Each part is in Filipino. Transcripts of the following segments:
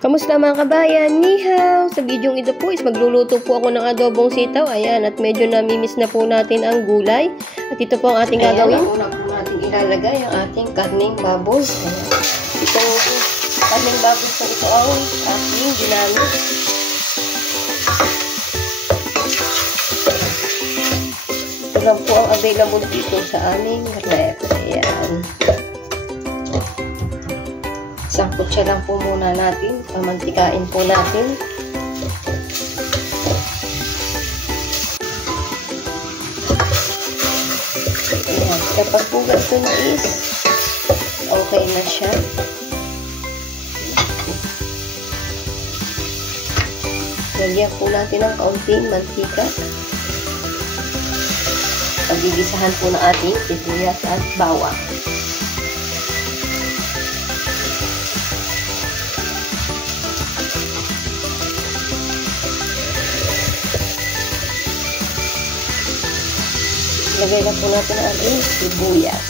Kamusta mga kabayan? Nihaw! Sa videong ito po is magluluto po ako ng adobong sitaw. Ayan, at medyo namimiss na po natin ang gulay. At ito po ang ating gagawin. Una po natin ilalagay ang ating karning baboy. Ayan. Itong karning baboy po ito ang ating ginamit. Ito lang po ang available dito sa aming ref. Ayan. Sangkot siya lang po muna natin. Pamantikain po natin. Ayan. Kapag po ganito na is okay na siya. Lagyan po natin ng kaunting mantika. Pagigisahan po na ating sibuyas at bawang. Lagay na po natin ang ating sibuyas.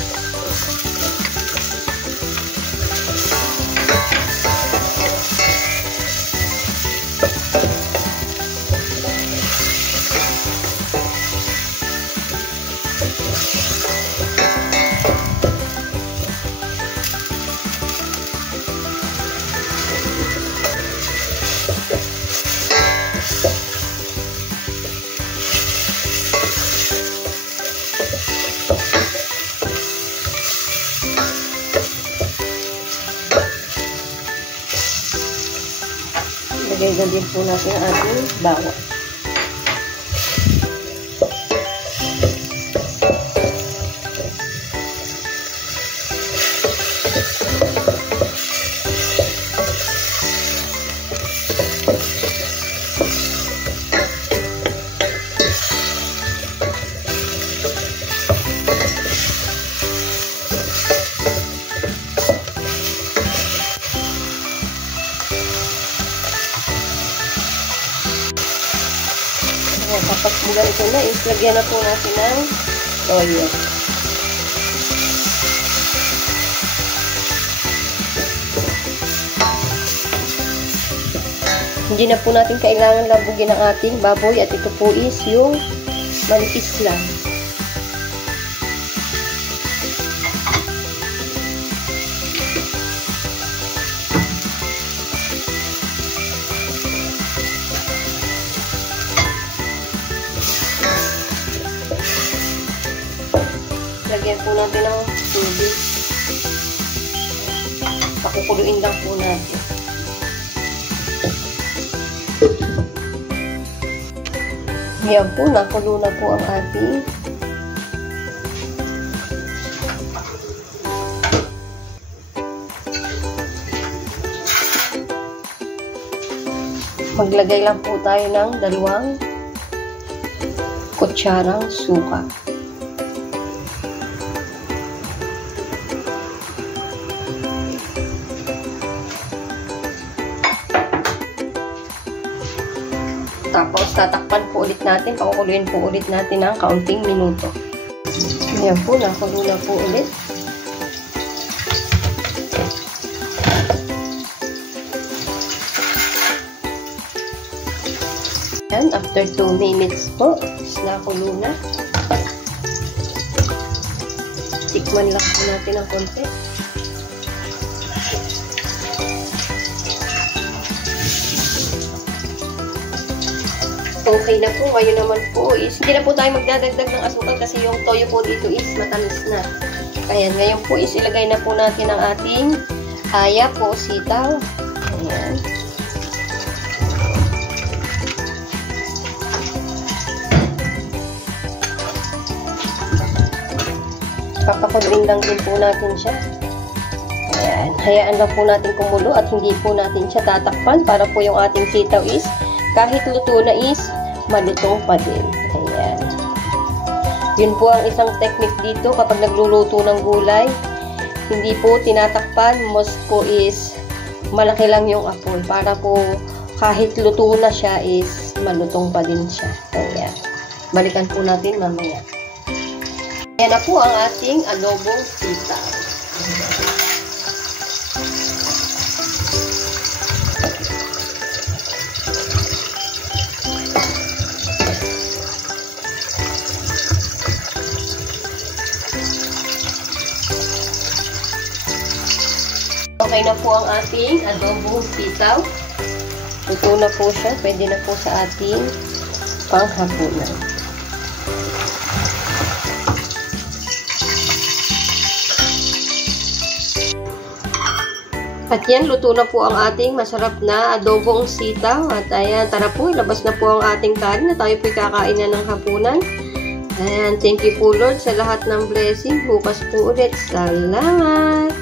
Lagay na din po natin ang ating bawang. Kapag ganito na, lagyan na po natin ng toyo. Hindi na po natin kailangan labugin ang ating baboy at ito po is yung manipis lang. Lagyan po natin ng tubig. Pakukuluin lang po natin. Yan po, nakulo na po ang ating maglagay lang po tayo ng 2 kutsarang suka. Tapos, tatakpan po ulit natin. Pakukuluin po ulit natin ng kaunting minuto. Ayan po, nakulo na po ulit. And after 2 minutes po, nakulo na. Tikman lang po natin ng konti. Okay na po. Ngayon naman po is hindi na po tayo magdadagdag ng asukal kasi yung toyo po dito is matamis na. Ayan. Ngayon po is ilagay na po natin ang ating haya po, sitaw. Ayan. Papakuluin lang din po natin siya. Ayan. Hayaan lang po natin kumulo at hindi po natin siya tatakpan para po yung ating sitaw is kahit luto na is malutong pa din. Ayan. Yun po ang isang technique dito kapag nagluluto ng gulay. Hindi po tinatakpan. Most po is malaki lang yung apoy para po kahit luto na siya is malutong pa din siya. Ayan. Balikan po natin mamaya. Ayan na po ang ating adobong sitaw. Okay na po ang ating adobong sitaw. Luto na po siya. Pwede na po sa ating panghapunan. At yan, luto na po ang ating masarap na adobong sitaw. At ayan, tara po, ilabas na po ang ating kanin na tayo po'y kakain na ng hapunan. Ayan, thank you po Lord sa lahat ng blessing. Bukas po ulit. Salamat!